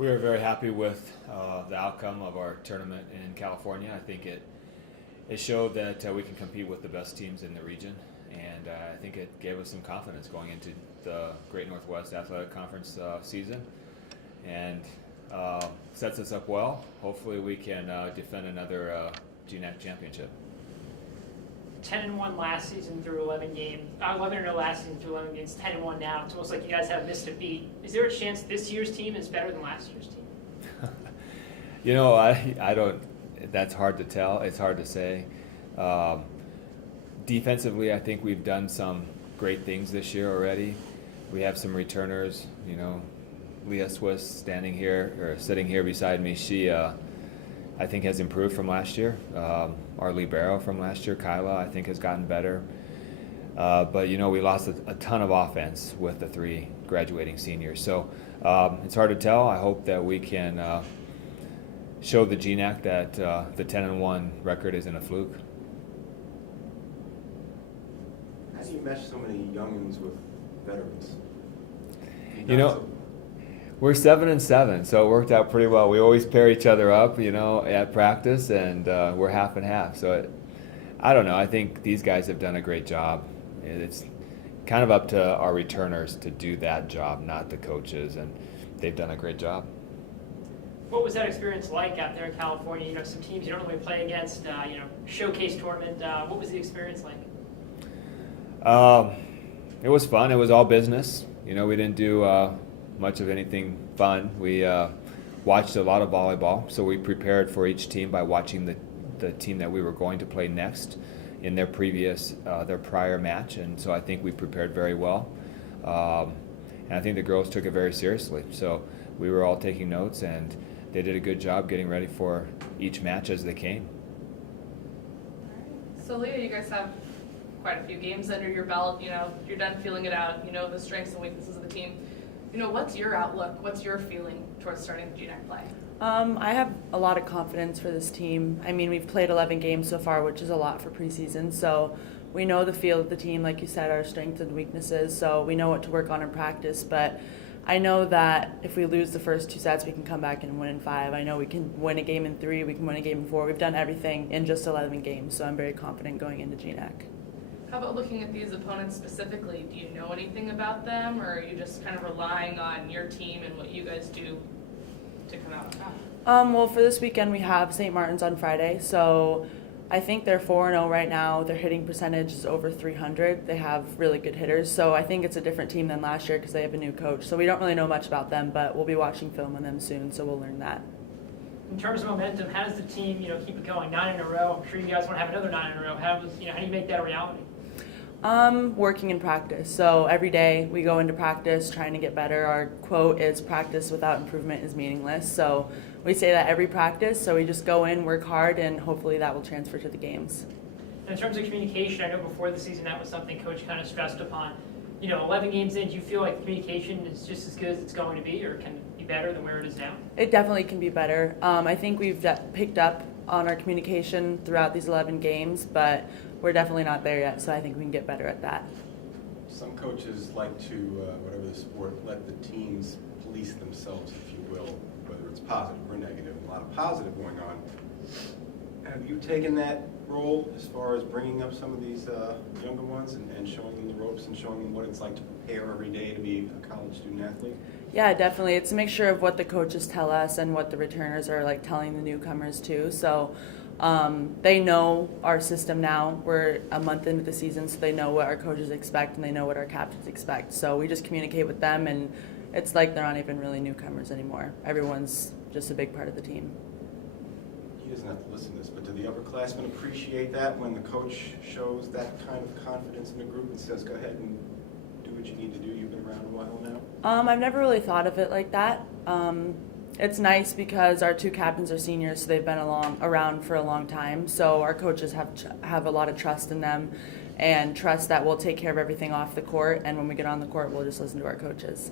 We are very happy with the outcome of our tournament in California. I think it showed that we can compete with the best teams in the region, and I think it gave us some confidence going into the Great Northwest Athletic Conference season, and sets us up well. Hopefully we can defend another GNAC championship. 10-1 last season through 11 games. 11-0 last season through 11 games. 10-1 now. It's almost like you guys have missed a beat. Is there a chance this year's team is better than last year's team? You know, I don't. That's hard to tell. It's hard to say. Defensively, I think we've done some great things this year already. We have some returners. You know, Leah Swiss sitting here beside me. She, I think, has improved from last year. Our libero from last year, Kyla, I think has gotten better. But, you know, we lost a ton of offense with the 3 graduating seniors. So it's hard to tell. I hope that we can show the GNAC that the 10-1 record isn't a fluke. How do you mesh so many youngins with veterans? You know, we're 7-7, so it worked out pretty well. We always pair each other up, you know, at practice, and we're half and half. So I don't know. I think these guys have done a great job. It's kind of up to our returners to do that job, not the coaches, and they've done a great job. What was that experience like out there in California? You know, some teams you don't really play against, you know, showcase tournament. What was the experience like? It was fun. It was all business. You know, we didn't do much of anything fun. We watched a lot of volleyball, so we prepared for each team by watching the team that we were going to play next in their prior match, and so I think we prepared very well. And I think the girls took it very seriously. So we were all taking notes, and they did a good job getting ready for each match as they came. So Leah, you guys have quite a few games under your belt. You know, you're done feeling it out. You know the strengths and weaknesses of the team. You know, what's your outlook? What's your feeling towards starting GNAC play? I have a lot of confidence for this team. I mean, we've played 11 games so far, which is a lot for preseason. So we know the feel of the team, like you said, our strengths and weaknesses. So we know what to work on in practice. But I know that if we lose the first 2 sets, we can come back and win in 5. I know we can win a game in 3. We can win a game in 4. We've done everything in just 11 games. So I'm very confident going into GNAC. How about looking at these opponents specifically? Do you know anything about them, or are you just kind of relying on your team and what you guys do to come out on top? Well, for this weekend, we have St. Martin's on Friday. So I think they're 4-0 right now. Their hitting percentage is over 300. They have really good hitters. So I think it's a different team than last year because they have a new coach. So we don't really know much about them, but we'll be watching film on them soon, so we'll learn that. In terms of momentum, how does the team, you know, keep it going? 9 in a row. I'm sure you guys want to have another 9 in a row. How do you make that a reality? Working in practice. So every day we go into practice trying to get better. Our quote is practice without improvement is meaningless. So we say that every practice. So we just go in, work hard, and hopefully that will transfer to the games. In terms of communication, I know before the season that was something Coach kind of stressed upon. You know, 11 games in, do you feel like communication is just as good as it's going to be, or can it be better than where it is now? It definitely can be better. I think we've picked up on our communication throughout these 11 games, but we're definitely not there yet, so I think we can get better at that. Some coaches like to, whatever the sport, let the teams police themselves, if you will, whether it's positive or negative. A lot of positive going on. Have you taken that role as far as bringing up some of these younger ones and showing them the ropes and showing them what it's like to prepare every day to be a college student athlete? Yeah, definitely. It's a mixture of what the coaches tell us and what the returners are like telling the newcomers too. So they know our system now. We're a month into the season, so they know what our coaches expect and they know what our captains expect. So we just communicate with them, and it's like they're not even really newcomers anymore. Everyone's just a big part of the team. He doesn't have to listen to this, but do the upperclassmen appreciate that when the coach shows that kind of confidence in the group and says, go ahead and do what you need to do? You've been around a while now. I've never really thought of it like that. It's nice because our 2 captains are seniors, so they've been around for a long time. So our coaches have a lot of trust in them and trust that we'll take care of everything off the court, and when we get on the court, we'll just listen to our coaches.